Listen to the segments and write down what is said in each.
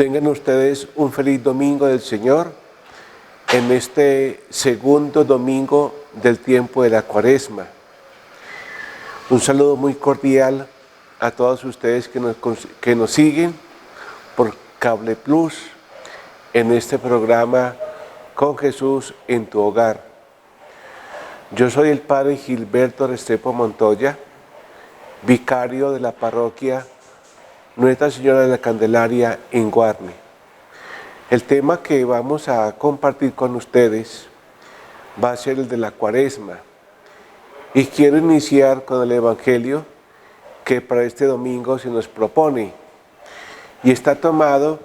Tengan ustedes un feliz domingo del Señor en este segundo domingo del tiempo de la Cuaresma. Un saludo muy cordial a todos ustedes que nos siguen por Cable Plus en este programa Con Jesús en tu hogar. Yo soy el Padre Gilberto Restrepo Montoya, vicario de la parroquia Nuestra Señora de la Candelaria en Guarne. El tema que vamos a compartir con ustedes va a ser el de la Cuaresma. Y quiero iniciar con el Evangelio que para este domingo se nos propone. Y está tomado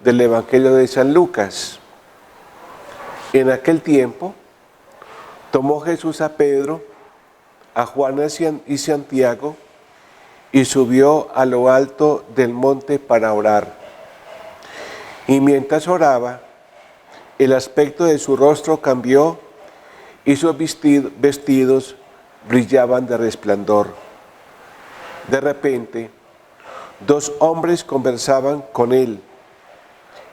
del Evangelio de San Lucas. En aquel tiempo, tomó Jesús a Pedro, a Juan y Santiago, y subió a lo alto del monte para orar. Y mientras oraba, el aspecto de su rostro cambió y sus vestidos brillaban de resplandor. De repente, dos hombres conversaban con él.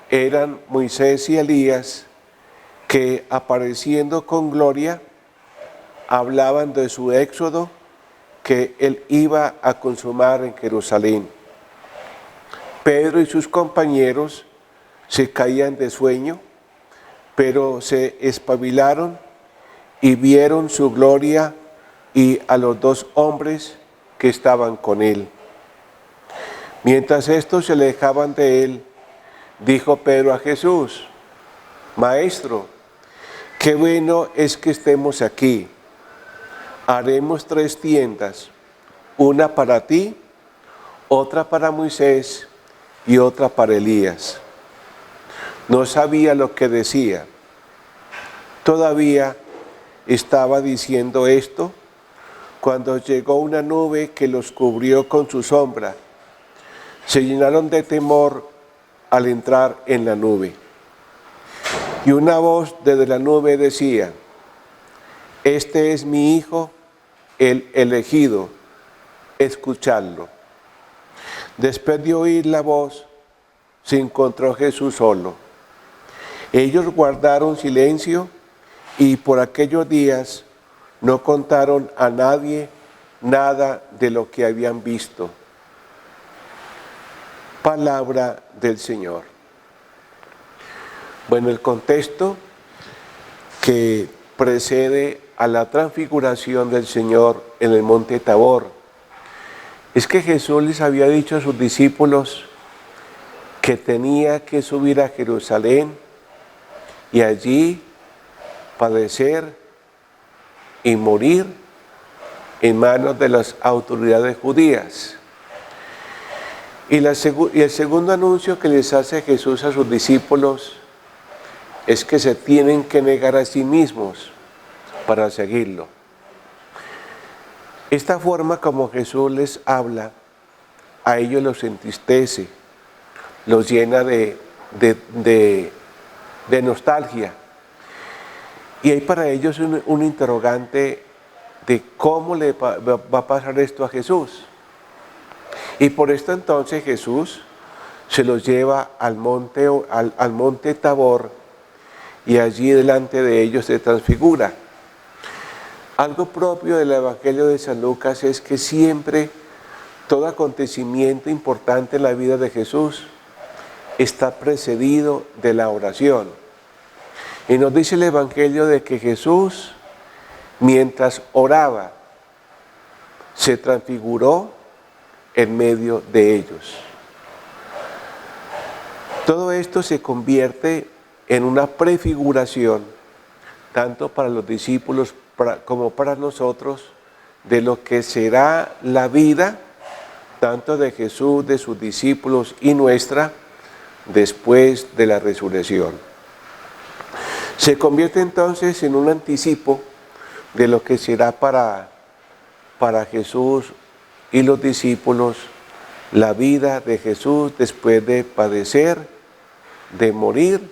Eran Moisés y Elías, que apareciendo con gloria, hablaban de su éxodo que él iba a consumar en Jerusalén. Pedro y sus compañeros se caían de sueño, pero se espabilaron y vieron su gloria y a los dos hombres que estaban con él. Mientras estos se alejaban de él, dijo Pedro a Jesús: Maestro, qué bueno es que estemos aquí. Haremos 3 tiendas, una para ti, otra para Moisés y otra para Elías. No sabía lo que decía. Todavía estaba diciendo esto cuando llegó una nube que los cubrió con su sombra. Se llenaron de temor al entrar en la nube. Y una voz desde la nube decía: Este es mi Hijo, el elegido, escuchadlo. Después de oír la voz, se encontró Jesús solo. Ellos guardaron silencio y por aquellos días no contaron a nadie nada de lo que habían visto. Palabra del Señor. Bueno, el contexto que precede a la transfiguración del Señor en el monte Tabor es que Jesús les había dicho a sus discípulos que tenía que subir a Jerusalén y allí padecer y morir en manos de las autoridades judías. Y el segundo anuncio que les hace Jesús a sus discípulos es que se tienen que negar a sí mismos para seguirlo. Esta forma como Jesús les habla, a ellos los entristece, los llena de nostalgia. Y hay para ellos un interrogante de cómo le va a pasar esto a Jesús. Y por esto entonces Jesús se los lleva al monte Tabor y allí delante de ellos se transfigura. Algo propio del Evangelio de San Lucas es que siempre todo acontecimiento importante en la vida de Jesús está precedido de la oración. Y nos dice el Evangelio de que Jesús, mientras oraba, se transfiguró en medio de ellos. Todo esto se convierte en una prefiguración, tanto para los discípulos como para nosotros, de lo que será la vida, tanto de Jesús, de sus discípulos y nuestra, después de la resurrección. Se convierte entonces en un anticipo de lo que será para Jesús y los discípulos la vida de Jesús después de padecer, de morir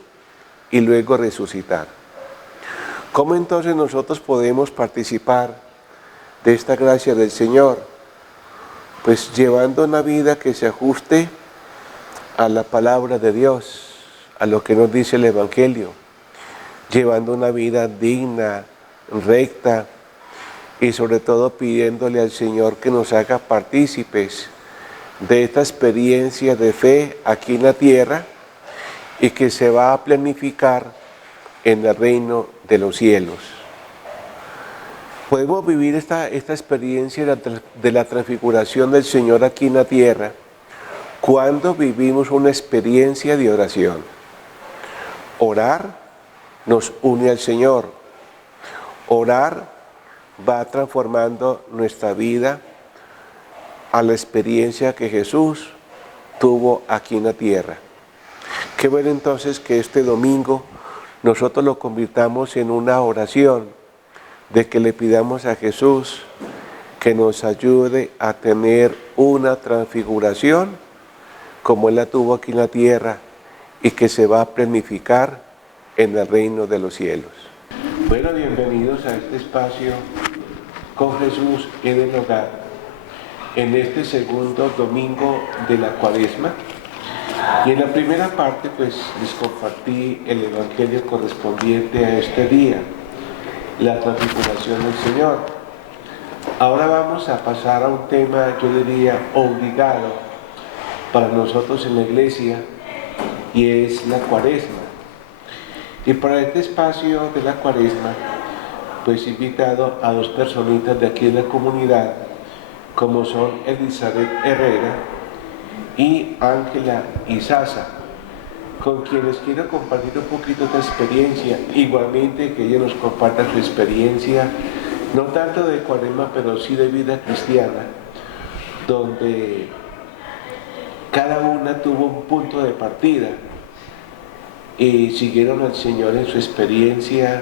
y luego resucitar. ¿Cómo entonces nosotros podemos participar de esta gracia del Señor? Pues llevando una vida que se ajuste a la palabra de Dios, a lo que nos dice el Evangelio, llevando una vida digna, recta y sobre todo pidiéndole al Señor que nos haga partícipes de esta experiencia de fe aquí en la tierra y que se va a planificar en el reino de los cielos. Podemos vivir esta experiencia de la transfiguración del Señor aquí en la tierra cuando vivimos una experiencia de oración. Orar nos une al Señor. Orar va transformando nuestra vida a la experiencia que Jesús tuvo aquí en la tierra. Qué bueno entonces que este domingo nosotros lo convirtamos en una oración de que le pidamos a Jesús que nos ayude a tener una transfiguración como Él la tuvo aquí en la tierra y que se va a planificar en el reino de los cielos. Bueno, bienvenidos a este espacio con Jesús en el hogar, en este segundo domingo de la Cuaresma. Y en la primera parte pues les compartí el Evangelio correspondiente a este día, la transfiguración del Señor. Ahora vamos a pasar a un tema, yo diría, obligado para nosotros en la iglesia, y es la Cuaresma. Y para este espacio de la Cuaresma, pues he invitado a dos personitas de aquí en la comunidad, como son Elizabeth Herrera y Ángela Izaza, con quienes quiero compartir un poquito de experiencia, igualmente que ellos nos compartan su experiencia, no tanto de Cuaresma, pero sí de vida cristiana, donde cada una tuvo un punto de partida y siguieron al Señor en su experiencia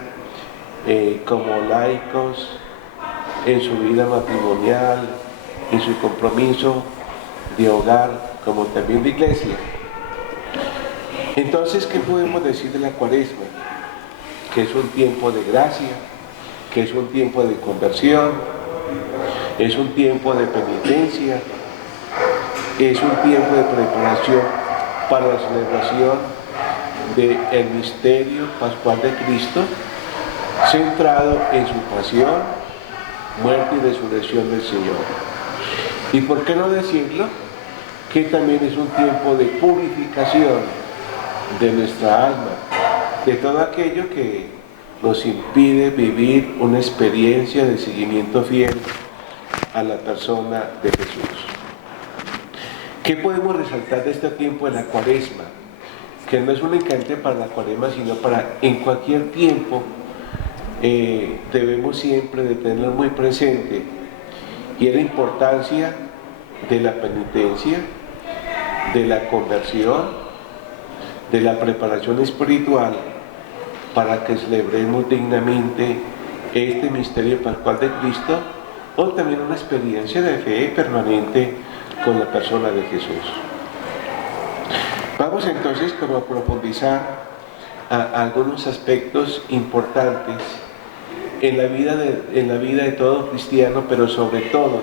como laicos, en su vida matrimonial, en su compromiso de hogar, como también de iglesia. Entonces, ¿qué podemos decir de la Cuaresma? Que es un tiempo de gracia, que es un tiempo de conversión, es un tiempo de penitencia, es un tiempo de preparación para la celebración del misterio pascual de Cristo, centrado en su pasión, muerte y resurrección del Señor. Y por qué no decirlo, que también es un tiempo de purificación de nuestra alma, de todo aquello que nos impide vivir una experiencia de seguimiento fiel a la persona de Jesús. ¿Qué podemos resaltar de este tiempo de la Cuaresma? Que no es únicamente para la Cuaresma, sino para en cualquier tiempo debemos siempre de tenerlo muy presente, y es la importancia de la penitencia, de la conversión, de la preparación espiritual para que celebremos dignamente este misterio pascual de Cristo, o también una experiencia de fe permanente con la persona de Jesús. Vamos entonces como a profundizar a algunos aspectos importantes en la vida de todo cristiano, pero sobre todo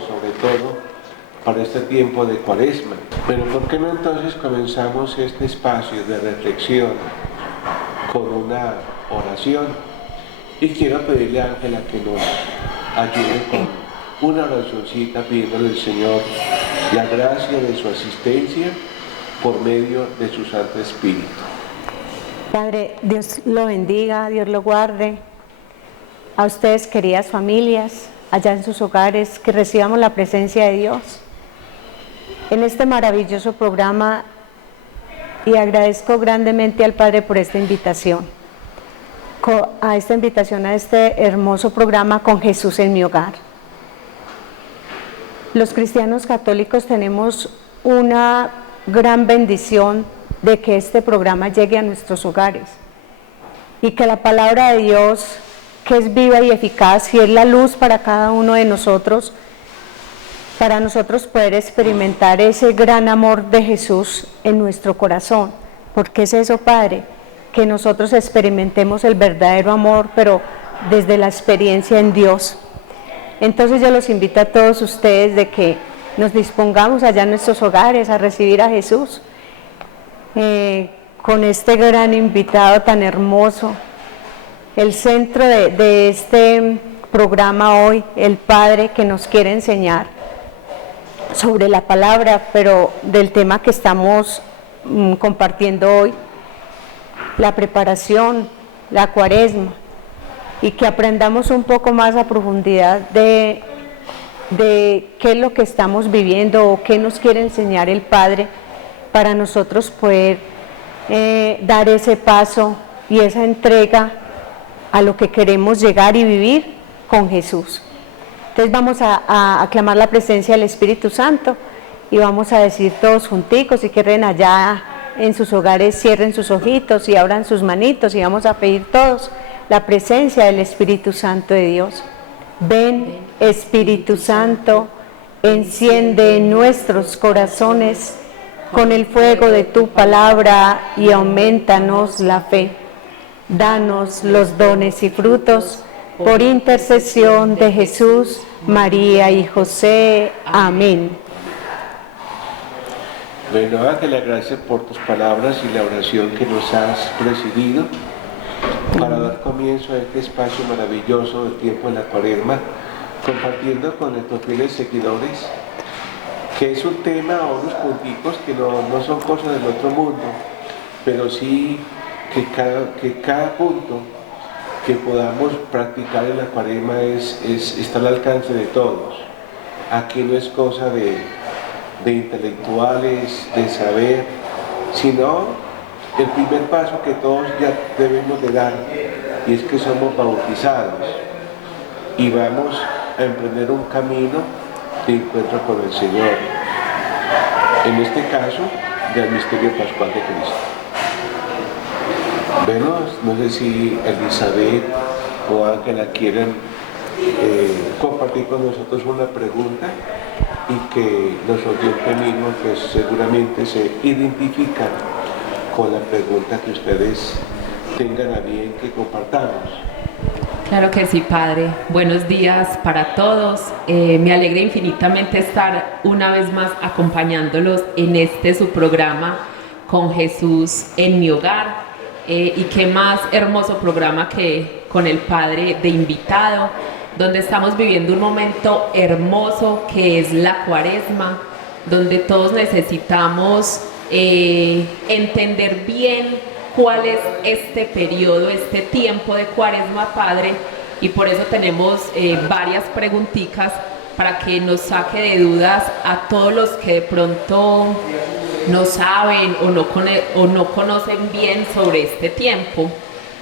para este tiempo de Cuaresma. Pero ¿por qué no entonces comenzamos este espacio de reflexión con una oración? Y quiero pedirle a Ángela que nos ayude con una oracióncita pidiéndole al Señor la gracia de su asistencia por medio de su Santo Espíritu. Padre, Dios lo bendiga, Dios lo guarde. A ustedes, queridas familias, allá en sus hogares, que recibamos la presencia de Dios en este maravilloso programa, y agradezco grandemente al Padre por esta invitación, a este hermoso programa Con Jesús en mi hogar. Los cristianos católicos tenemos una gran bendición de que este programa llegue a nuestros hogares y que la palabra de Dios, que es viva y eficaz y es la luz para cada uno de nosotros, para nosotros poder experimentar ese gran amor de Jesús en nuestro corazón. Porque es eso, Padre, que nosotros experimentemos el verdadero amor, pero desde la experiencia en Dios. Entonces yo los invito a todos ustedes de que nos dispongamos allá en nuestros hogares a recibir a Jesús con este gran invitado tan hermoso. El centro de este programa hoy, el Padre que nos quiere enseñar sobre la palabra, pero del tema que estamos compartiendo hoy, la preparación, la cuaresma, y que aprendamos un poco más a profundidad de qué es lo que estamos viviendo o qué nos quiere enseñar el Padre para nosotros poder dar ese paso y esa entrega a lo que queremos llegar y vivir con Jesús. Entonces vamos a aclamar la presencia del Espíritu Santo y vamos a decir todos junticos, si quieren allá en sus hogares cierren sus ojitos y abran sus manitos y vamos a pedir todos la presencia del Espíritu Santo de Dios. Ven, Espíritu Santo, enciende en nuestros corazones con el fuego de tu palabra y aumentanos la fe. Danos los dones y frutos por intercesión de Jesús, María y José. Amén. Bueno, Ángela, gracias por tus palabras y la oración que nos has presidido para dar comienzo a este espacio maravilloso del tiempo de la Cuaresma, compartiendo con nuestros fieles seguidores, que es un tema o unos punticos que no son cosas del otro mundo, pero sí que cada punto que podamos practicar en la Cuaresma está al alcance de todos. Aquí no es cosa de intelectuales, de saber, sino el primer paso que todos ya debemos de dar, y es que somos bautizados y vamos a emprender un camino de encuentro con el Señor, en este caso del misterio pascual de Cristo. Bueno, no sé si Elizabeth o Ángela quieren compartir con nosotros una pregunta y que los oyentes mismos pues seguramente se identifican con la pregunta que ustedes tengan a bien que compartamos. Claro que sí, Padre. Buenos días para todos. Me alegra infinitamente estar una vez más acompañándolos en este su programa Con Jesús en mi hogar. Y qué más hermoso programa que con el Padre de invitado, donde estamos viviendo un momento hermoso que es la Cuaresma, donde todos necesitamos entender bien cuál es este periodo, este tiempo de Cuaresma, Padre, y por eso tenemos varias preguntitas para que nos saque de dudas a todos los que de pronto no saben o no conocen bien sobre este tiempo.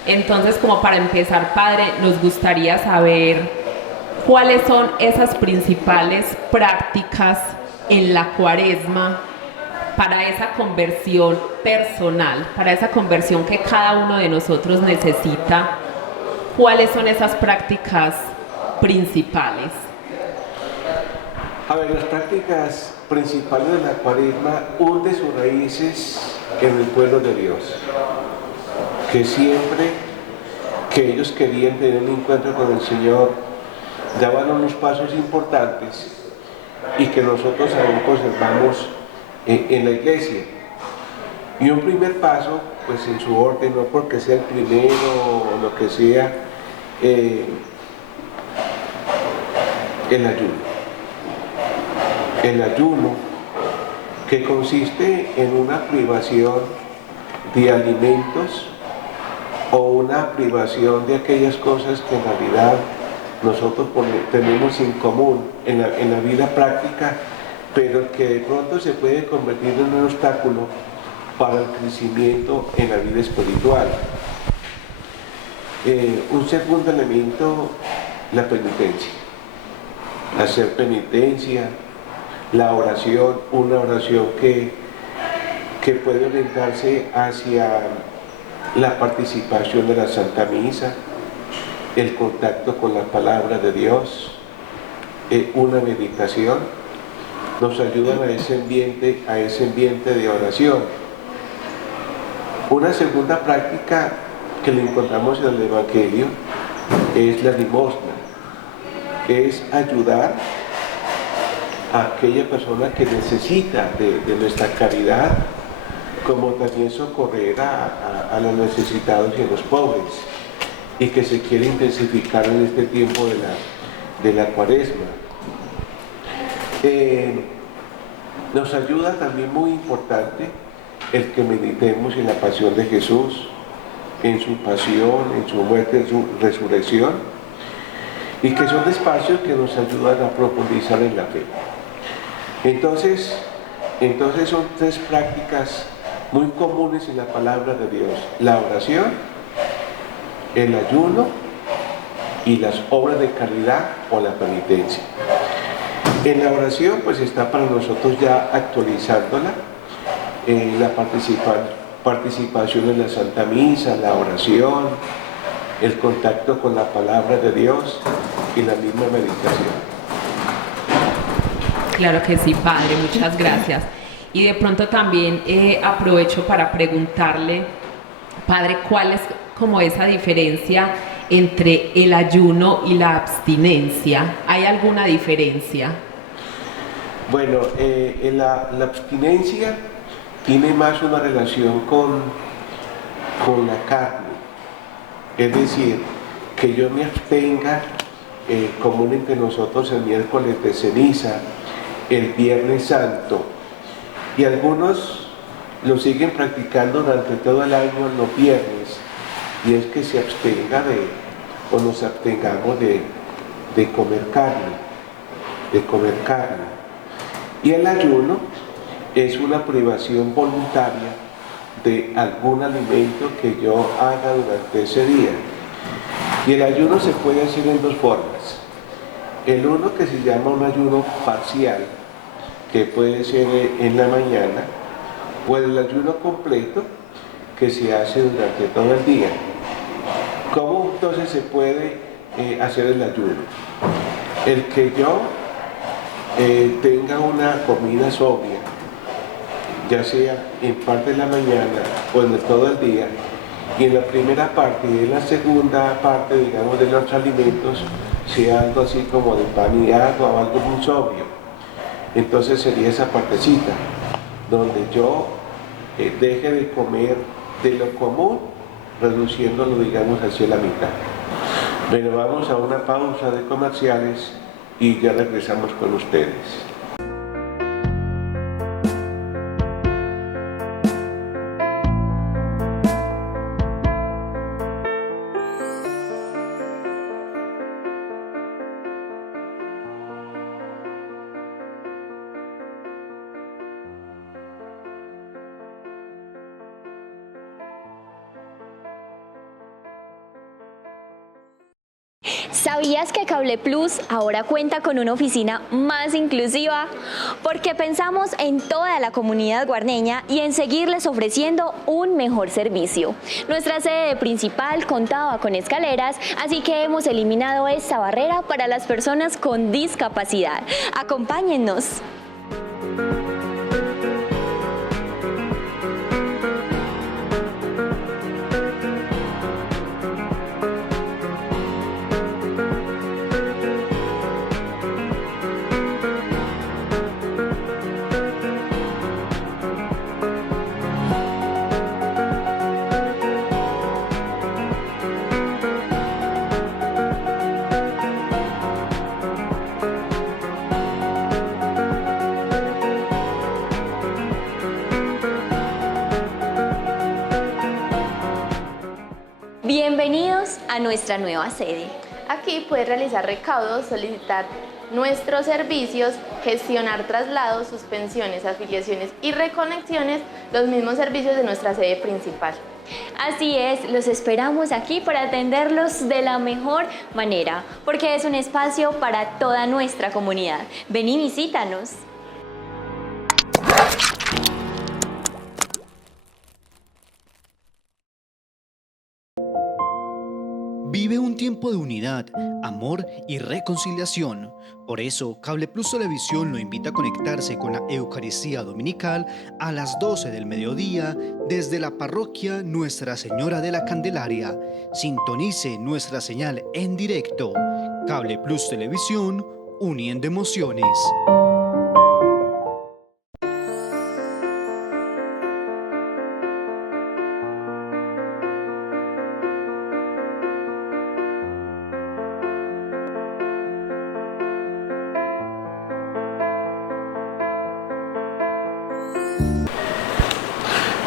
Entonces, como para empezar, Padre, nos gustaría saber cuáles son esas principales prácticas en la Cuaresma para esa conversión personal, para esa conversión que cada uno de nosotros necesita. ¿Cuáles son esas prácticas principales? A ver, las prácticas principales de la Cuaresma hunde sus raíces en el pueblo de Dios, que siempre que ellos querían tener un encuentro con el Señor, daban unos pasos importantes y que nosotros aún conservamos en la iglesia. Y un primer paso, pues en su orden, no porque sea el primero o lo que sea, el ayuno. El ayuno, que consiste en una privación de alimentos o una privación de aquellas cosas que en realidad nosotros tenemos en común en la vida práctica, pero que de pronto se puede convertir en un obstáculo para el crecimiento en la vida espiritual. Un segundo elemento, la penitencia. Hacer penitencia, la oración, una oración que puede orientarse hacia la participación de la Santa Misa, el contacto con la palabra de Dios, una meditación, nos ayudan a ese ambiente de oración. Una segunda práctica que le encontramos en el Evangelio es la limosna, es ayudar a aquella persona que necesita de nuestra caridad como también socorrer a los necesitados y a los pobres, y que se quiere intensificar en este tiempo de la Cuaresma. Nos ayuda también muy importante el que meditemos en la pasión de Jesús, en su pasión, en su muerte, en su resurrección, y que son espacios que nos ayudan a profundizar en la fe. Entonces son tres prácticas muy comunes en la palabra de Dios: la oración, el ayuno y las obras de caridad o la penitencia. En la oración pues está para nosotros ya actualizándola, la participación en la Santa Misa, la oración, el contacto con la palabra de Dios y la misma meditación. Claro que sí, Padre, muchas gracias. Y de pronto también aprovecho para preguntarle, Padre, ¿cuál es como esa diferencia entre el ayuno y la abstinencia? ¿Hay alguna diferencia? Bueno, la abstinencia tiene más una relación con la carne, es decir, que yo me abstenga, común entre nosotros el miércoles de ceniza, el Viernes Santo, y algunos lo siguen practicando durante todo el año los viernes, y es que se abstenga nos abstengamos de comer carne. Y el ayuno es una privación voluntaria de algún alimento que yo haga durante ese día. Y el ayuno se puede hacer en dos formas. El uno que se llama un ayuno parcial, que puede ser en la mañana, o el ayuno completo, que se hace durante todo el día. ¿Cómo entonces se puede hacer el ayuno? El que yo tenga una comida sobria, ya sea en parte de la mañana o en todo el día, y en la primera parte y en la segunda parte, digamos, de los alimentos, sea algo así como de pan y agua o algo muy sobrio. Entonces sería esa partecita, donde yo deje de comer de lo común, reduciéndolo, digamos, hacia la mitad. Bueno, vamos a una pausa de comerciales y ya regresamos con ustedes. ¿Sabías que Cable Plus ahora cuenta con una oficina más inclusiva? Porque pensamos en toda la comunidad guarneña y en seguirles ofreciendo un mejor servicio. Nuestra sede principal contaba con escaleras, así que hemos eliminado esta barrera para las personas con discapacidad. ¡Acompáñennos! Bienvenidos a nuestra nueva sede. Aquí puedes realizar recaudos, solicitar nuestros servicios, gestionar traslados, suspensiones, afiliaciones y reconexiones, los mismos servicios de nuestra sede principal. Así es, los esperamos aquí para atenderlos de la mejor manera, porque es un espacio para toda nuestra comunidad. Ven y visítanos. Vive un tiempo de unidad, amor y reconciliación. Por eso, Cable Plus Televisión lo invita a conectarse con la Eucaristía Dominical a las 12 del mediodía desde la parroquia Nuestra Señora de la Candelaria. Sintonice nuestra señal en directo. Cable Plus Televisión, uniendo emociones.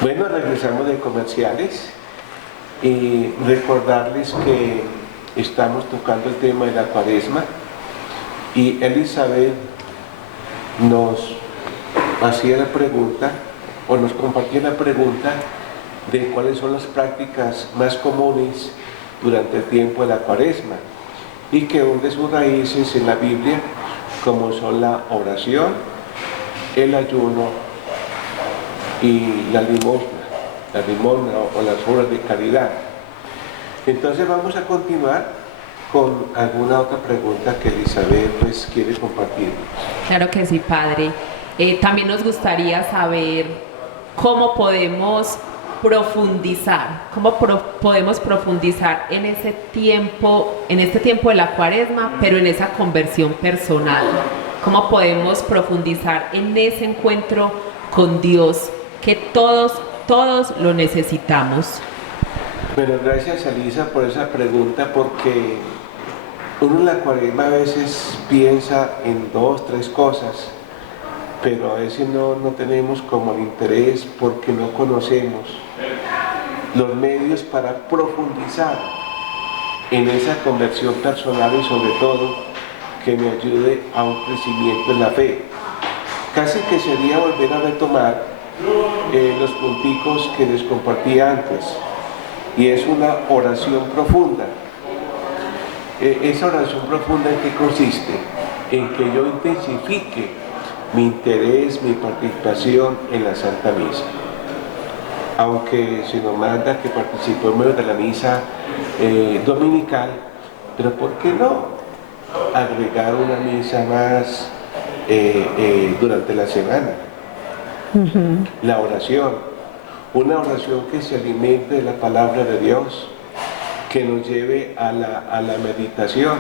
Bueno, regresamos de comerciales y recordarles que estamos tocando el tema de la Cuaresma y Elizabeth nos hacía la pregunta o nos compartía la pregunta de cuáles son las prácticas más comunes durante el tiempo de la Cuaresma y que hunde sus raíces en la Biblia, como son la oración, el ayuno y la limosna o las obras de caridad. Entonces vamos a continuar con alguna otra pregunta que Elizabeth pues quiere compartir. Claro que sí, Padre. También nos gustaría saber cómo podemos profundizar, podemos profundizar en este tiempo de la Cuaresma, pero en esa conversión personal. ¿Cómo podemos profundizar en ese encuentro con Dios que todos lo necesitamos? Bueno, gracias Elisa por esa pregunta, porque uno en la Cuaresma a veces piensa en 2, 3 cosas, pero a veces no tenemos como el interés porque no conocemos los medios para profundizar en esa conversión personal y sobre todo que me ayude a un crecimiento en la fe. Casi que sería volver a retomar los punticos que les compartí antes, y es una oración profunda. Esa oración profunda, ¿en qué consiste? En que yo intensifique mi interés, mi participación en la Santa Misa. Aunque se nos manda que participemos de la misa dominical, pero ¿por qué no agregar una misa más durante la semana? La oración, una oración que se alimente de la palabra de Dios, que nos lleve a la meditación,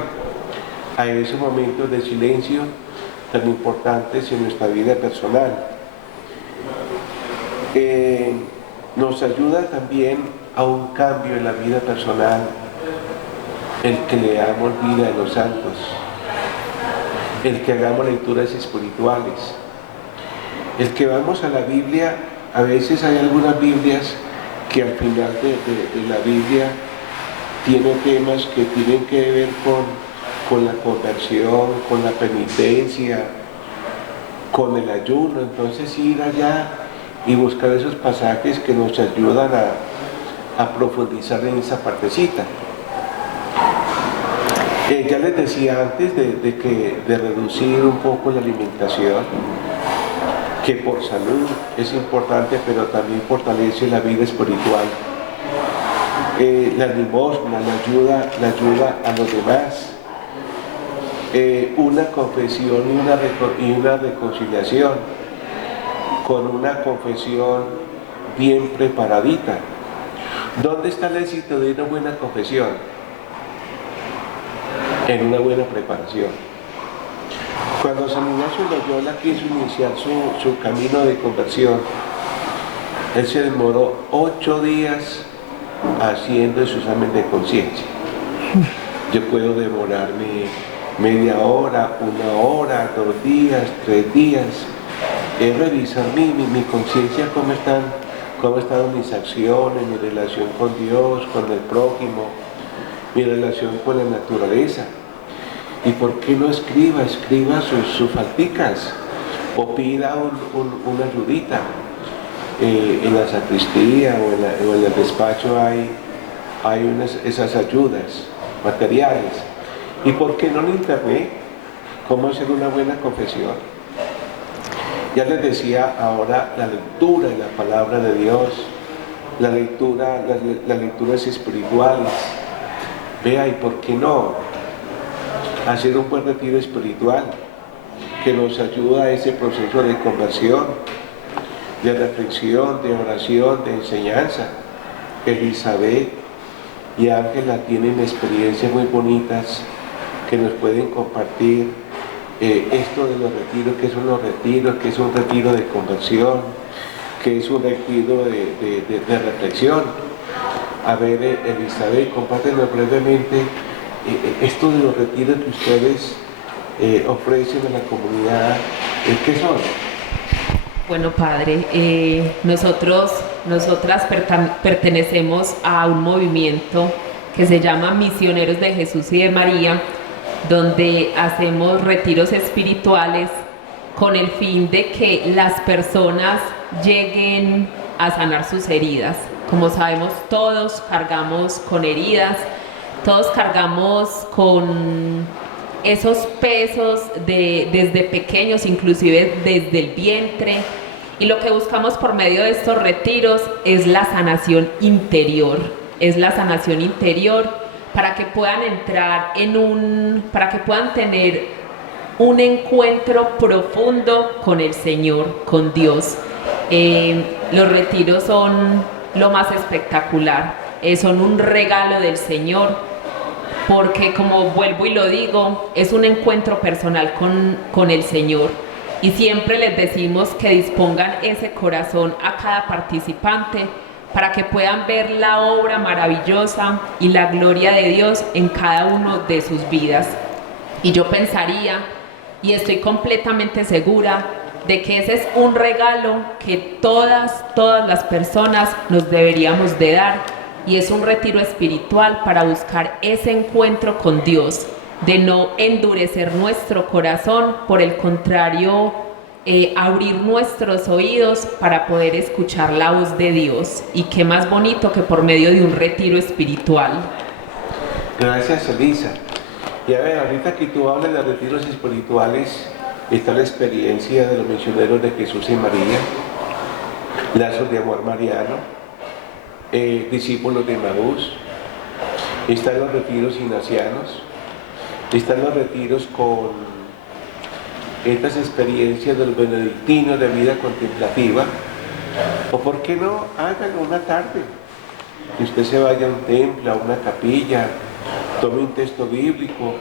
a esos momentos de silencio tan importantes en nuestra vida personal. Nos ayuda también a un cambio en la vida personal, el que leamos vida de los santos, el que hagamos lecturas espirituales, el que vamos a la Biblia. A veces hay algunas Biblias que al final de la Biblia tiene temas que tienen que ver con la conversión, con la penitencia, con el ayuno. Entonces ir allá y buscar esos pasajes que nos ayudan a profundizar en esa partecita. Ya les decía antes de reducir un poco la alimentación, que por salud es importante, pero también fortalece la vida espiritual. La limosna, la ayuda a los demás. Una confesión y una reconciliación, con una confesión bien preparadita. ¿Dónde está el éxito de una buena confesión? En una buena preparación. Cuando San Ignacio Loyola quiso iniciar su camino de conversión, él se demoró 8 días haciendo su examen de conciencia. Yo puedo demorarme media hora, 1 hora, 2 días, 3 días, es revisar mi conciencia, cómo están mis acciones, mi relación con Dios, con el prójimo, mi relación con la naturaleza. ¿Y por qué no escriba sus falticas? O pida una ayudita. En la sacristía o en el despacho hay esas ayudas materiales. ¿Y por qué no en internet? ¿Cómo hacer una buena confesión? Ya les decía ahora la lectura de la palabra de Dios, las lecturas espirituales. Vea, ¿y por qué no hacer un buen retiro espiritual que nos ayuda a ese proceso de conversión, de reflexión, de oración, de enseñanza? Elizabeth y Ángela tienen experiencias muy bonitas que nos pueden compartir. Esto de los retiros, que son los retiros, que es un retiro de conversión, que es un retiro de reflexión. A ver, Elizabeth, compártenos brevemente esto de los retiros que ustedes ofrecen a la comunidad. ¿Qué son? Bueno, Padre, nosotros nosotras pertenecemos a un movimiento que se llama Misioneros de Jesús y de María, donde hacemos retiros espirituales con el fin de que las personas lleguen a sanar sus heridas. Como sabemos, todos cargamos con heridas, todos cargamos con esos pesos desde pequeños, inclusive desde el vientre, y lo que buscamos por medio de estos retiros es la sanación interior, para que puedan entrar para que puedan tener un encuentro profundo con el Señor, con Dios. Los retiros son lo más espectacular, son un regalo del Señor, porque como vuelvo y lo digo, es un encuentro personal con el Señor, y siempre les decimos que dispongan ese corazón a cada participante para que puedan ver la obra maravillosa y la gloria de Dios en cada uno de sus vidas. Y yo pensaría, y estoy completamente segura, de que ese es un regalo que todas las personas nos deberíamos de dar, y es un retiro espiritual para buscar ese encuentro con Dios, de no endurecer nuestro corazón, por el contrario, abrir nuestros oídos para poder escuchar la voz de Dios. Y qué más bonito que por medio de un retiro espiritual. Gracias, Elisa. Y a ver, ahorita que tú hablas de retiros espirituales, está la experiencia de los misioneros de Jesús y María, lazos de amor mariano, discípulos de Maús, están los retiros ignacianos, están los retiros con estas experiencias de los benedictinos de vida contemplativa, o por qué no, háganlo una tarde, que usted se vaya a un templo, a una capilla, tome un texto bíblico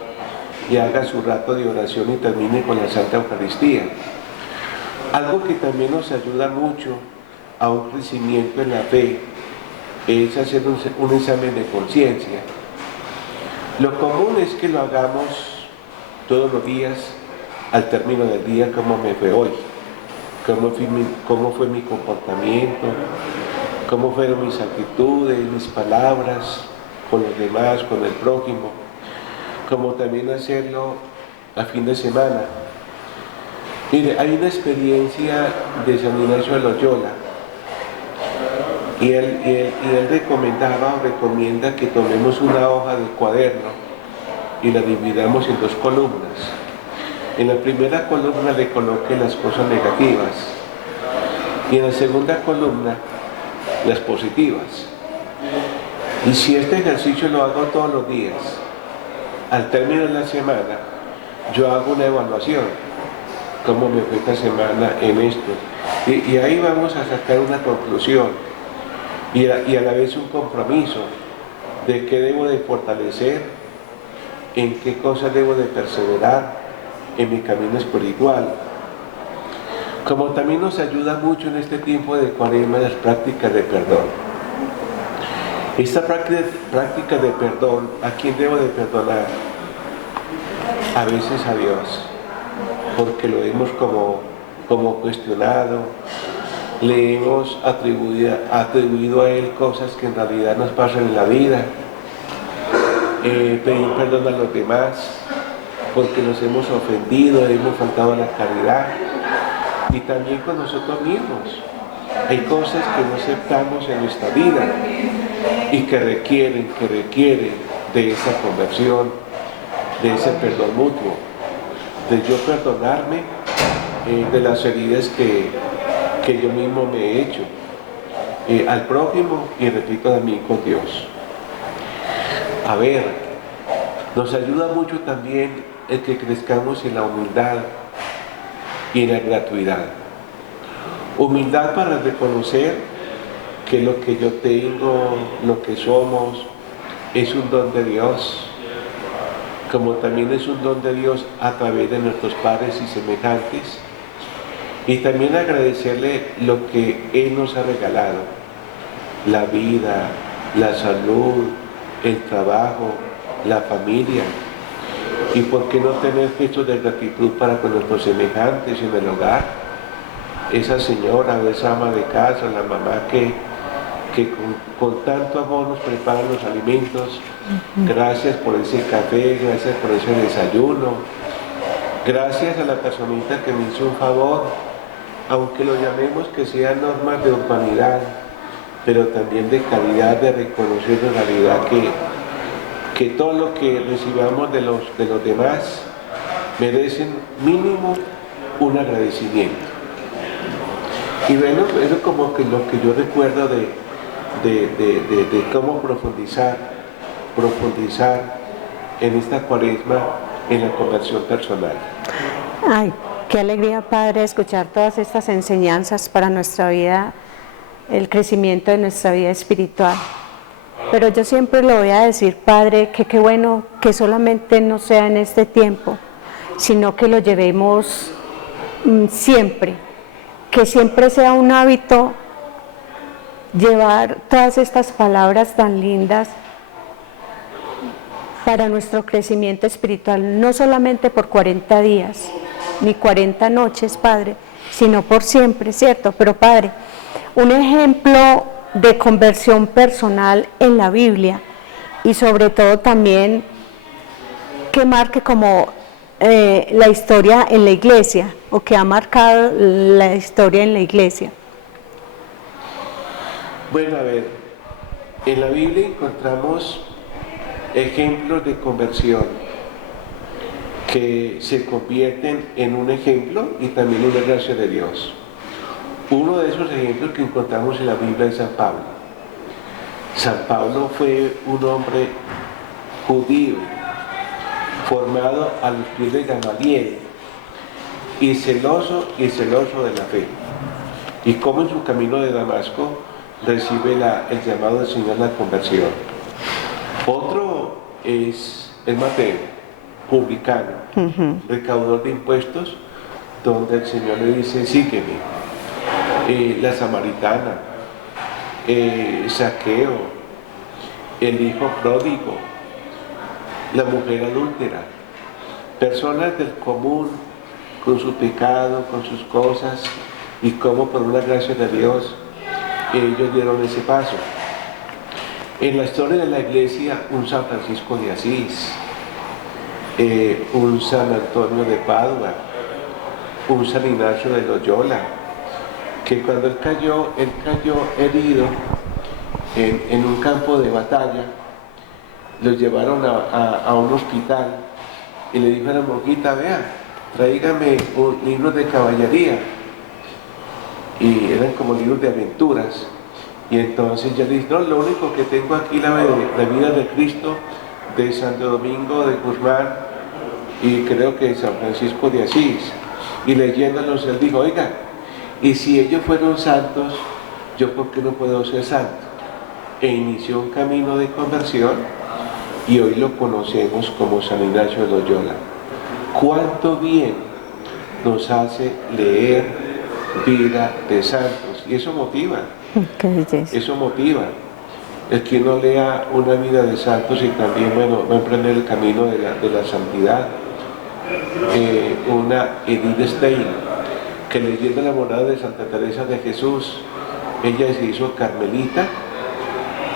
y haga su rato de oración y termine con la Santa Eucaristía. Algo que también nos ayuda mucho a un crecimiento en la fe es hacer un examen de conciencia. Lo común es que lo hagamos todos los días, al término del día, cómo me fue hoy, cómo fue mi comportamiento, cómo fueron mis actitudes, mis palabras con los demás, con el prójimo, como también hacerlo a fin de semana. Mire, hay una experiencia de San Ignacio de Loyola, y él recomienda que tomemos una hoja de cuaderno y la dividamos en dos columnas. En la primera columna le coloque las cosas negativas y en la segunda columna las positivas. Y si este ejercicio lo hago todos los días, al término de la semana, yo hago una evaluación, cómo me fue esta semana en esto. Y ahí vamos a sacar una conclusión y a la vez un compromiso de qué debo de fortalecer, en qué cosas debo de perseverar en mi camino espiritual. Como también nos ayuda mucho en este tiempo de Cuaresma las prácticas de perdón. Esta práctica de perdón, ¿a quién debo de perdonar? A veces a Dios, porque lo hemos como cuestionado, le hemos atribuido a Él cosas que en realidad nos pasan en la vida, pedir perdón a los demás, porque nos hemos ofendido, hemos faltado a la caridad, y también con nosotros mismos. Hay cosas que no aceptamos en nuestra vida y que requieren de esa conversión, de ese perdón mutuo, de yo perdonarme de las heridas que yo mismo me he hecho al prójimo y repito también con Dios. A ver, nos ayuda mucho también el que crezcamos en la humildad y en la gratuidad. Humildad para reconocer que lo que yo tengo, lo que somos, es un don de Dios, como también es un don de Dios a través de nuestros padres y semejantes, y también agradecerle lo que Él nos ha regalado, la vida, la salud, el trabajo, la familia. Y por qué no tener gestos de gratitud para con nuestros semejantes en el hogar, esa señora o esa ama de casa, la mamá que que con tanto amor nos preparan los alimentos. Gracias por ese café, gracias por ese desayuno. Gracias a la personita que me hizo un favor, aunque lo llamemos que sean normas de urbanidad, pero también de calidad, de reconocer en realidad que todo lo que recibamos de los demás merecen mínimo un agradecimiento. Y bueno, eso es como que lo que yo recuerdo de cómo profundizar en esta cuaresma en la conversión personal. Ay, qué alegría, Padre, escuchar todas estas enseñanzas para nuestra vida, el crecimiento de nuestra vida espiritual. Pero yo siempre lo voy a decir, Padre, que qué bueno que solamente no sea en este tiempo, sino que lo llevemos siempre, que siempre sea un hábito llevar todas estas palabras tan lindas para nuestro crecimiento espiritual, no solamente por 40 días, ni 40 noches, Padre, sino por siempre, ¿cierto? Pero, Padre, un ejemplo de conversión personal en la Biblia y sobre todo también que marque como la historia en la iglesia, o que ha marcado la historia en la iglesia. Bueno, a ver, en la Biblia encontramos ejemplos de conversión que se convierten en un ejemplo y también una gracia de Dios. Uno de esos ejemplos que encontramos en la Biblia es San Pablo. San Pablo fue un hombre judío, formado a los pies de Gamaliel, y celoso de la fe. Y como en su camino de Damasco recibe el llamado del Señor a la conversión. Otro es Mateo, publicano, recaudador de impuestos, donde el Señor le dice, sígueme. La samaritana, Saqueo, el hijo pródigo, la mujer adúltera, personas del común, con su pecado, con sus cosas, y como por una gracia de Dios ellos dieron ese paso. En la historia de la iglesia, un San Francisco de Asís, un San Antonio de Padua, un San Ignacio de Loyola, que cuando él cayó herido en un campo de batalla, lo llevaron a un hospital y le dijo a la monjita, vea, tráigame libros de caballería. Y eran como libros de aventuras. Y entonces ya le dije, no, lo único que tengo aquí la vida de Cristo, de Santo Domingo de Guzmán y creo que de San Francisco de Asís. Y leyéndolos él dijo, oiga, y si ellos fueron santos, ¿yo por qué no puedo ser santo? E inició un camino de conversión y hoy lo conocemos como San Ignacio de Loyola. Cuánto bien nos hace leer vida de santos, y eso motiva. Qué belleza. Eso motiva. El que uno lea una vida de santos y también, bueno, va a emprender el camino de la santidad. Una Edith Stein, que leyendo la morada de Santa Teresa de Jesús, ella se hizo carmelita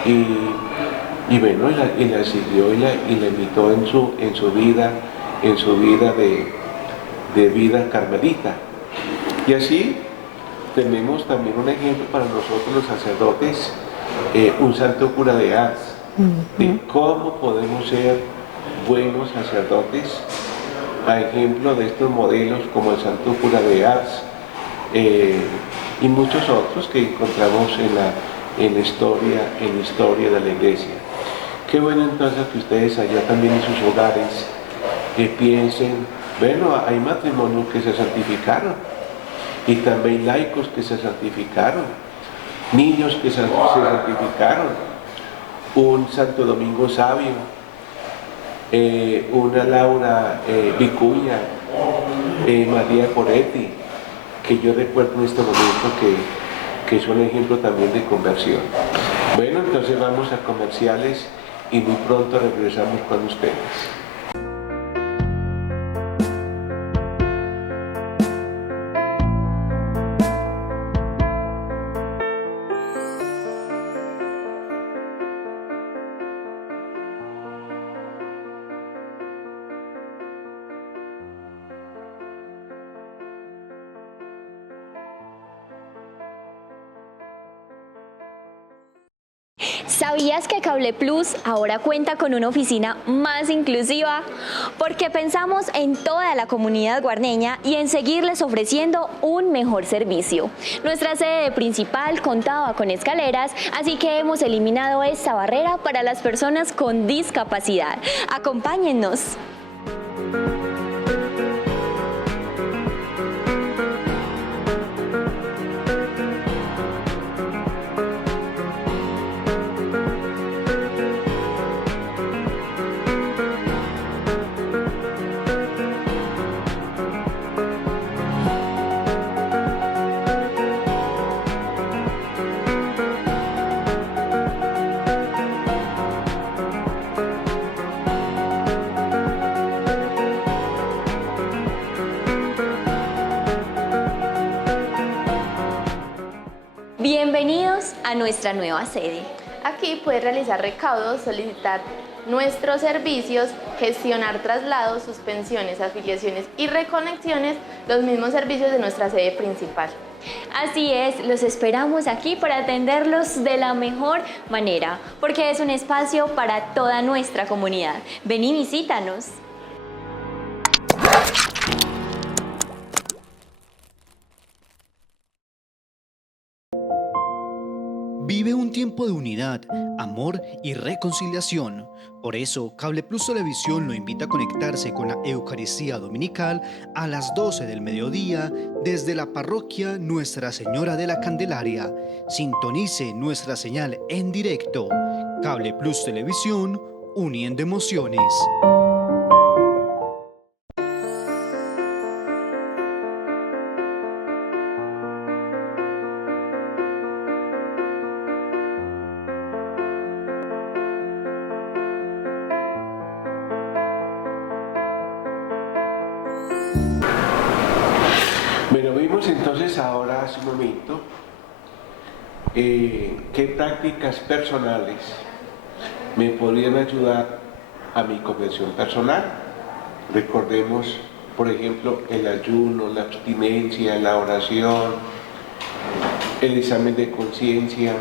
y bueno, y la siguió y la imitó en su vida de vida carmelita. Y así tenemos también un ejemplo para nosotros los sacerdotes, un santo cura de Ars, de cómo podemos ser buenos sacerdotes, a ejemplo de estos modelos como el santo cura de Ars y muchos otros que encontramos en la historia de la iglesia. Qué bueno entonces que ustedes allá también en sus hogares piensen, bueno, hay matrimonios que se santificaron y también laicos que se santificaron, niños que se santificaron, un Santo Domingo Sabio, una Laura Vicuña, María Coretti, que yo recuerdo en este momento que son ejemplo también de conversión. Bueno, entonces vamos a comerciales y muy pronto regresamos con ustedes. ¿Sabías que Cable Plus ahora cuenta con una oficina más inclusiva? Porque pensamos en toda la comunidad guarneña y en seguirles ofreciendo un mejor servicio. Nuestra sede principal contaba con escaleras, así que hemos eliminado esta barrera para las personas con discapacidad. Acompáñennos. Bienvenidos a nuestra nueva sede. Aquí puedes realizar recaudos, solicitar nuestros servicios, gestionar traslados, suspensiones, afiliaciones y reconexiones, los mismos servicios de nuestra sede principal. Así es, los esperamos aquí para atenderlos de la mejor manera, porque es un espacio para toda nuestra comunidad. Ven y visítanos. Vive un tiempo de unidad, amor y reconciliación. Por eso, Cable Plus Televisión lo invita a conectarse con la Eucaristía Dominical a las 12 del mediodía desde la parroquia Nuestra Señora de la Candelaria. Sintonice nuestra señal en directo. Cable Plus Televisión, uniendo emociones. Bueno, vimos entonces ahora hace un momento qué prácticas personales me podrían ayudar a mi conversión personal. Recordemos, por ejemplo, el ayuno, la abstinencia, la oración, el examen de conciencia,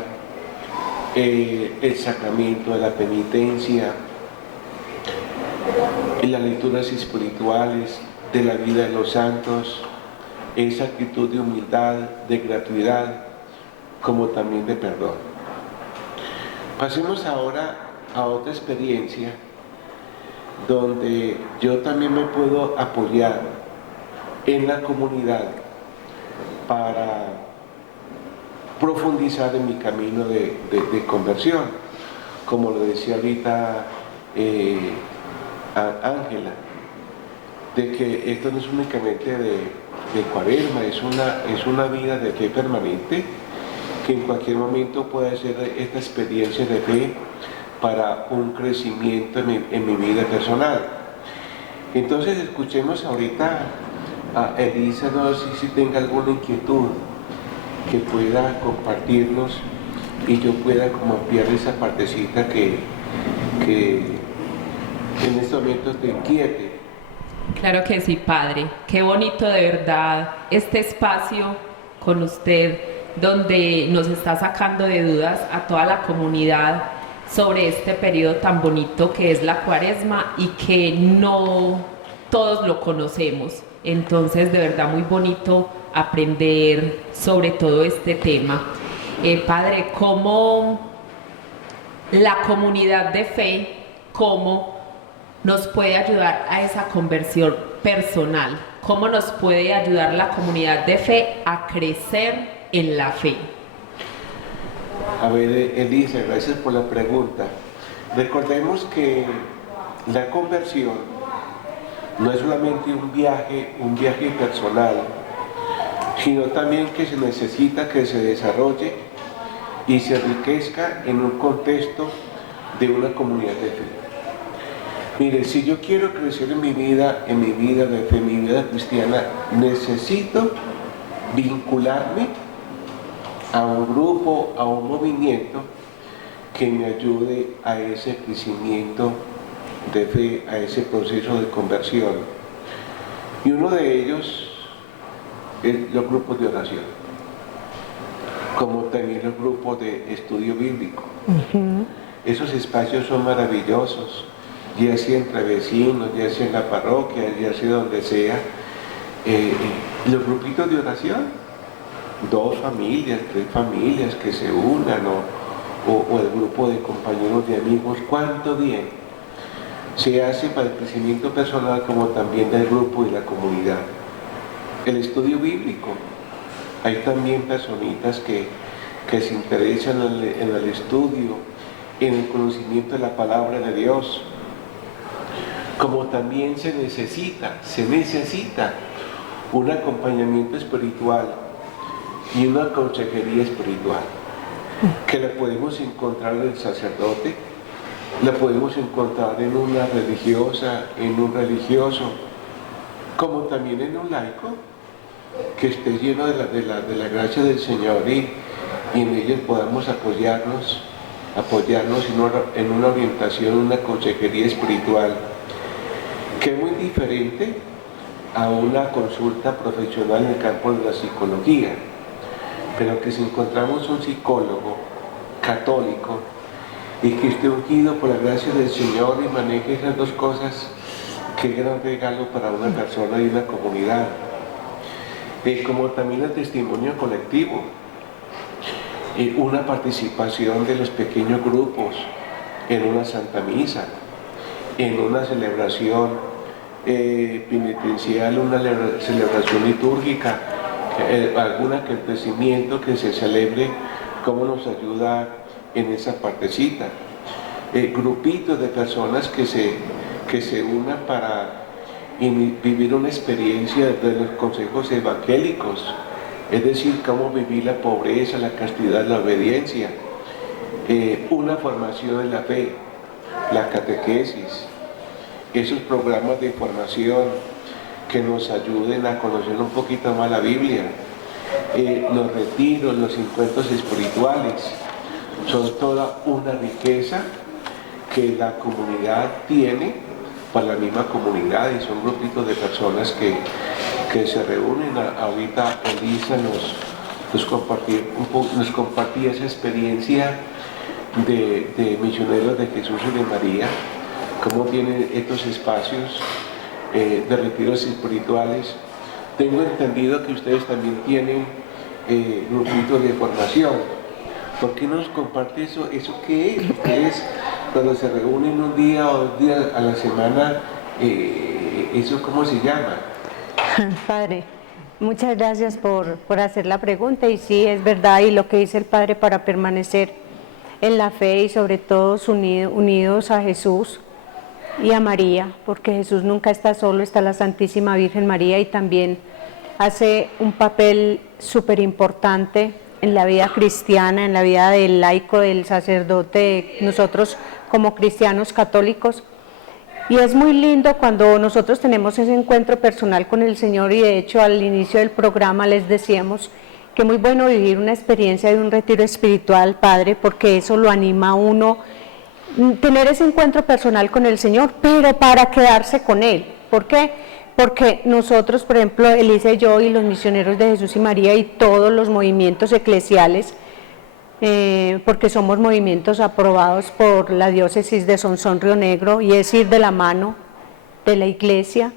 el sacramento de la penitencia, las lecturas espirituales de la vida de los santos, esa actitud de humildad, de gratuidad, como también de perdón. Pasemos ahora a otra experiencia donde yo también me puedo apoyar en la comunidad para profundizar en mi camino de conversión, como lo decía ahorita Ángela, de que esto no es únicamente de Cuaresma, es una vida de fe permanente, que en cualquier momento puede ser esta experiencia de fe para un crecimiento en mi vida personal. Entonces escuchemos ahorita a Elisa, no sé si tenga alguna inquietud que pueda compartirnos y yo pueda como ampliar esa partecita que en este momento te inquiete. Claro que sí, Padre. Qué bonito de verdad este espacio con usted, donde nos está sacando de dudas a toda la comunidad sobre este periodo tan bonito que es la Cuaresma y que no todos lo conocemos. Entonces, de verdad, muy bonito aprender sobre todo este tema. Padre, ¿cómo la comunidad de fe, cómo nos puede ayudar a esa conversión personal? ¿Cómo nos puede ayudar la comunidad de fe a crecer en la fe? A ver, Elisa, gracias por la pregunta. Recordemos que la conversión no es solamente un viaje personal, sino también que se necesita que se desarrolle y se enriquezca en un contexto de una comunidad de fe. Mire, si yo quiero crecer en mi vida de fe, en mi vida cristiana, necesito vincularme a un grupo, a un movimiento que me ayude a ese crecimiento de fe, a ese proceso de conversión. Y uno de ellos es los grupos de oración. como también los grupos de estudio bíblico. Esos espacios son maravillosos, ya sea entre vecinos, ya sea en la parroquia, ya sea donde sea. Los grupitos de oración, 2 familias, 3 familias que se unan, o el grupo de compañeros de amigos, cuánto bien se hace para el crecimiento personal como también del grupo y la comunidad. El estudio bíblico, hay también personitas que se interesan en el estudio, en el conocimiento de la palabra de Dios, como también se necesita un acompañamiento espiritual y una consejería espiritual, que la podemos encontrar en el sacerdote, la podemos encontrar en una religiosa, en un religioso, como también en un laico, que esté lleno de la gracia del Señor y en ellos podamos apoyarnos en una orientación, una consejería espiritual, que es muy diferente a una consulta profesional en el campo de la psicología, pero que si encontramos un psicólogo católico y que esté ungido por la gracia del Señor y maneje esas 2 cosas, qué gran regalo para una persona y una comunidad. Como también el testimonio colectivo, una participación de los pequeños grupos en una Santa Misa, en una celebración penitencial, una celebración litúrgica, algún acontecimiento que se celebre, cómo nos ayuda en esa partecita. Grupitos de personas que se unan para vivir una experiencia de los consejos evangélicos, es decir, cómo vivir la pobreza, la castidad, la obediencia, una formación en la fe, la catequesis, esos programas de formación que nos ayuden a conocer un poquito más la Biblia, los retiros, los encuentros espirituales, son toda una riqueza que la comunidad tiene para la misma comunidad, y son grupitos de personas que se reúnen. Ahorita Elisa nos compartía esa experiencia de misioneros de Jesús y de María, cómo tienen estos espacios de retiros espirituales. Tengo entendido que ustedes también tienen grupitos de formación. ¿Por qué nos comparte eso? ¿Eso qué es? Ustedes, cuando se reúnen un día o 2 días a la semana, ¿eso cómo se llama? Padre, muchas gracias por hacer la pregunta, y sí, es verdad, y lo que dice el Padre, para permanecer en la fe y sobre todo unidos a Jesús y a María, porque Jesús nunca está solo, está la Santísima Virgen María, y también hace un papel súper importante en la vida cristiana, en la vida del laico, del sacerdote, nosotros como cristianos católicos. Y es muy lindo cuando nosotros tenemos ese encuentro personal con el Señor, y de hecho al inicio del programa les decíamos que es muy bueno vivir una experiencia de un retiro espiritual, Padre, porque eso lo anima a uno, tener ese encuentro personal con el Señor, pero para quedarse con Él. ¿Por qué? Porque nosotros, por ejemplo, Elisa y yo y los misioneros de Jesús y María y todos los movimientos eclesiales, porque somos movimientos aprobados por la diócesis de Sonsón Río Negro, y es ir de la mano de la iglesia.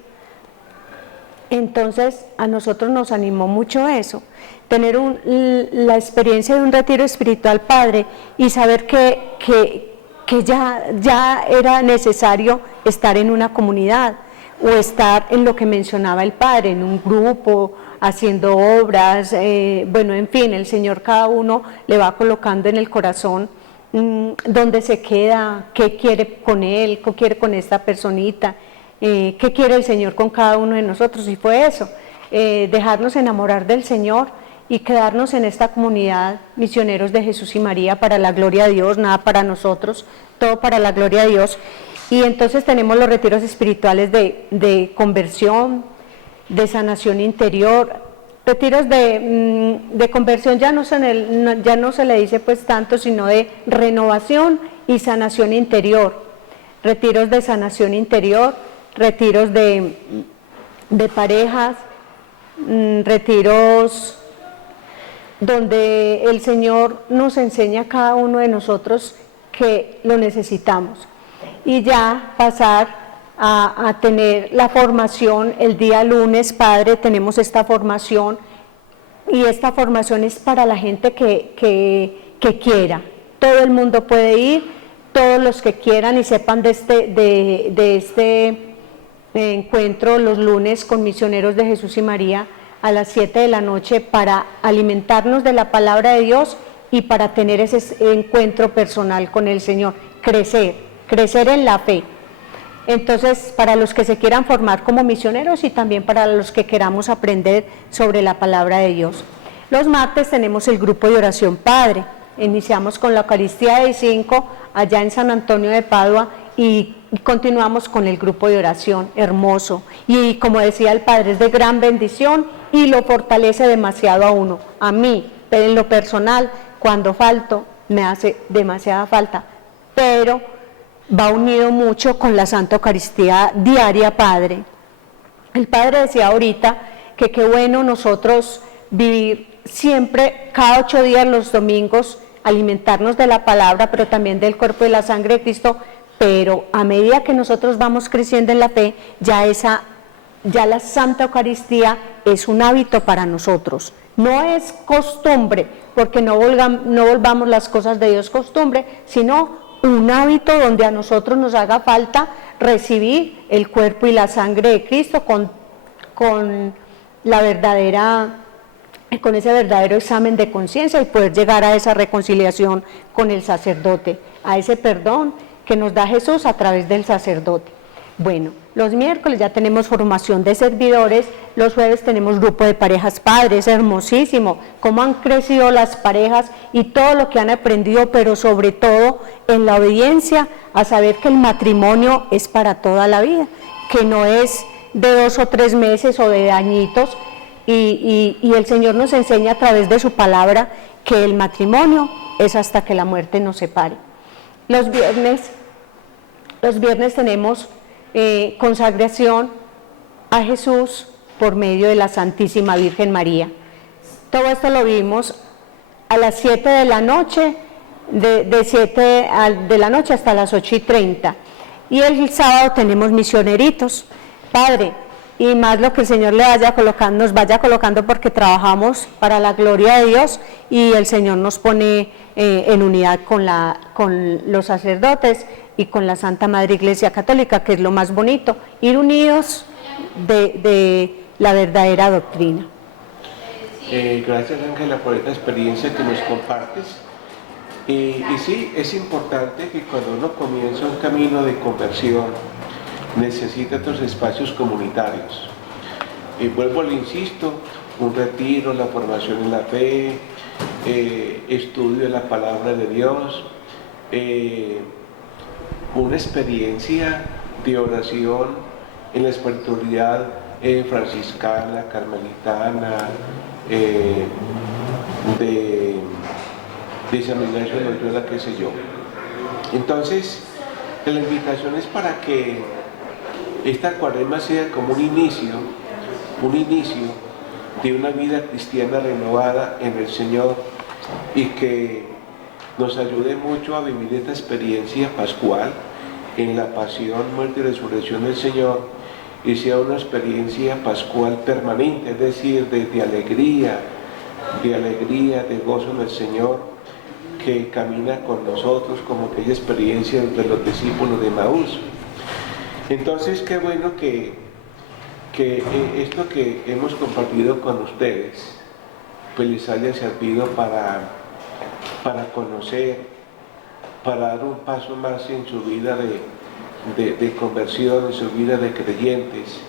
Entonces a nosotros nos animó mucho eso, tener la experiencia de un retiro espiritual, Padre, y saber que ya era necesario estar en una comunidad, o estar en lo que mencionaba el Padre, en un grupo, haciendo obras, bueno, en fin, el Señor cada uno le va colocando en el corazón dónde se queda, qué quiere con él, qué quiere con esta personita, qué quiere el Señor con cada uno de nosotros, y fue eso, dejarnos enamorar del Señor y quedarnos en esta comunidad, misioneros de Jesús y María, para la gloria de Dios, nada para nosotros, todo para la gloria de Dios. Y entonces tenemos los retiros espirituales de conversión, de sanación interior, retiros de conversión ya no se le dice pues tanto, sino de renovación y sanación interior, retiros de sanación interior, retiros de parejas, retiros donde el Señor nos enseña a cada uno de nosotros que lo necesitamos. Y ya pasar a tener la formación el día lunes, Padre, tenemos esta formación, y esta formación es para la gente que quiera. Todo el mundo puede ir, todos los que quieran y sepan de este encuentro los lunes con Misioneros de Jesús y María a las 7 de la noche, para alimentarnos de la palabra de Dios y para tener ese encuentro personal con el Señor, crecer en la fe. Entonces, para los que se quieran formar como misioneros y también para los que queramos aprender sobre la palabra de Dios. Los martes tenemos el grupo de oración Padre. Iniciamos con la Eucaristía de 5 allá en San Antonio de Padua y continuamos con el grupo de oración, hermoso. Y como decía el Padre, es de gran bendición y lo fortalece demasiado a uno. A mí, pero en lo personal, cuando falto, me hace demasiada falta, pero va unido mucho con la Santa Eucaristía diaria, Padre. El Padre decía ahorita que qué bueno nosotros vivir siempre, cada 8 días los domingos, alimentarnos de la palabra, pero también del cuerpo y la sangre de Cristo, pero a medida que nosotros vamos creciendo en la fe, ya la Santa Eucaristía es un hábito para nosotros. No es costumbre, porque no volvamos las cosas de Dios costumbre, sino un hábito donde a nosotros nos haga falta recibir el cuerpo y la sangre de Cristo con ese verdadero examen de conciencia y poder llegar a esa reconciliación con el sacerdote, a ese perdón que nos da Jesús a través del sacerdote. Bueno, los miércoles ya tenemos formación de servidores, los jueves tenemos grupo de parejas padres, hermosísimo, cómo han crecido las parejas y todo lo que han aprendido, pero sobre todo en la obediencia a saber que el matrimonio es para toda la vida, que no es de 2 o 3 meses o de añitos, y el Señor nos enseña a través de su palabra que el matrimonio es hasta que la muerte nos separe. Los viernes tenemos consagración a Jesús por medio de la Santísima Virgen María. Todo esto lo vimos a las 7 de la noche, de 7 de la noche hasta las 8:30. Y el sábado tenemos misioneritos. Padre, y más lo que el Señor nos vaya colocando, porque trabajamos para la gloria de Dios y el Señor nos pone en unidad con los sacerdotes y con la Santa Madre Iglesia Católica, que es lo más bonito, ir unidos de la verdadera doctrina. Gracias, Ángela, por esta experiencia que nos compartes. Y sí, es importante que cuando uno comienza un camino de conversión, necesita otros espacios comunitarios. Y vuelvo, le insisto, un retiro, la formación en la fe, estudio de la palabra de Dios, una experiencia de oración en la espiritualidad franciscana, carmelitana, de San Ignacio de Loyola, qué sé yo. Entonces, la invitación es para que esta cuaresma sea como un inicio de una vida cristiana renovada en el Señor, y que nos ayude mucho a vivir esta experiencia pascual en la pasión, muerte y resurrección del Señor, y sea una experiencia pascual permanente, es decir, de alegría, de gozo en el Señor, que camina con nosotros como aquella experiencia de los discípulos de Maús. Entonces, qué bueno que esto que hemos compartido con ustedes, pues les haya servido para conocer, para dar un paso más en su vida de conversión, en su vida de creyentes.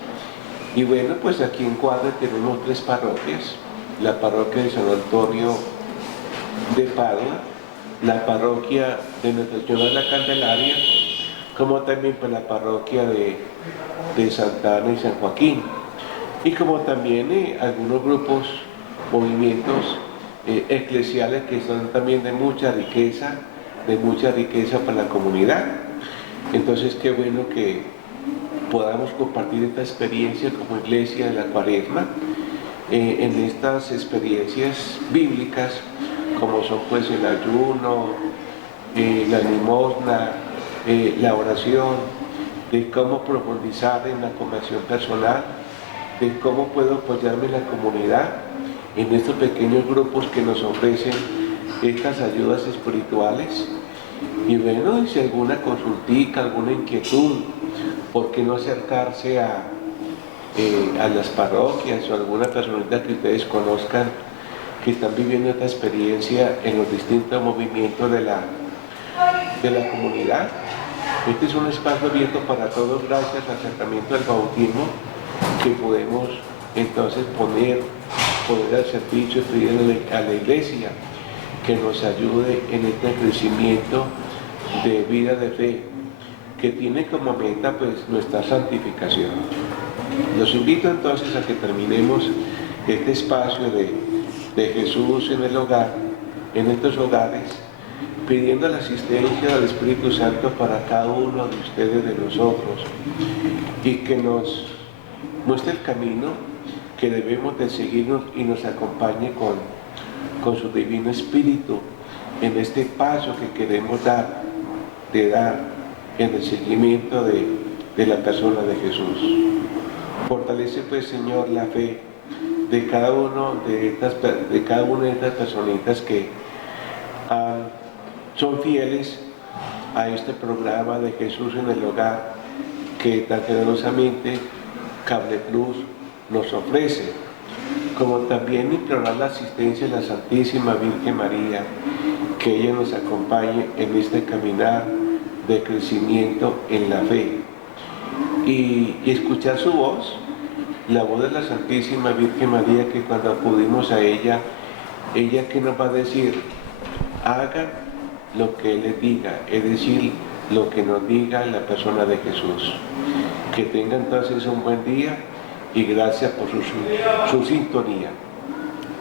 Y bueno, pues aquí en Cuadra tenemos 3 parroquias: la parroquia de San Antonio de Padua, la parroquia de Nuestra Señora de la Candelaria, como también pues la parroquia de Santa Ana y San Joaquín, y como también algunos grupos, movimientos eclesiales que son también de mucha riqueza para la comunidad. Entonces, qué bueno que podamos compartir esta experiencia como iglesia de la cuaresma, en estas experiencias bíblicas, como son pues el ayuno, la limosna, la oración, de cómo profundizar en la conversión personal, de cómo puedo apoyarme en la comunidad, en estos pequeños grupos que nos ofrecen estas ayudas espirituales. Y bueno, si alguna consultica, alguna inquietud, ¿por qué no acercarse a las parroquias o alguna personita que ustedes conozcan que están viviendo esta experiencia en los distintos movimientos de la comunidad? Este es un espacio abierto para todos gracias al sacramento del bautismo que podemos entonces poner al servicio y pedirle a la Iglesia que nos ayude en este crecimiento de vida de fe que tiene como meta pues nuestra santificación. Los invito entonces a que terminemos este espacio de Jesús en el hogar, en estos hogares, pidiendo la asistencia del Espíritu Santo para cada uno de ustedes, de nosotros, y que nos muestre el camino que debemos de seguirnos y nos acompañe con su Divino Espíritu en este paso que queremos dar en el seguimiento de la persona de Jesús. Fortalece pues, Señor, la fe de cada una de estas personitas que son fieles a este programa de Jesús en el hogar que tan generosamente Cable Plus nos ofrece, como también implorar la asistencia de la Santísima Virgen María, que ella nos acompañe en este caminar de crecimiento en la fe y escuchar su voz, la voz de la Santísima Virgen María, que cuando acudimos a ella que nos va a decir: hagan lo que Él les diga, es decir, lo que nos diga la persona de Jesús. Que tengan entonces un buen día y gracias por su sintonía.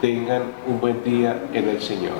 Tengan un buen día en el Señor.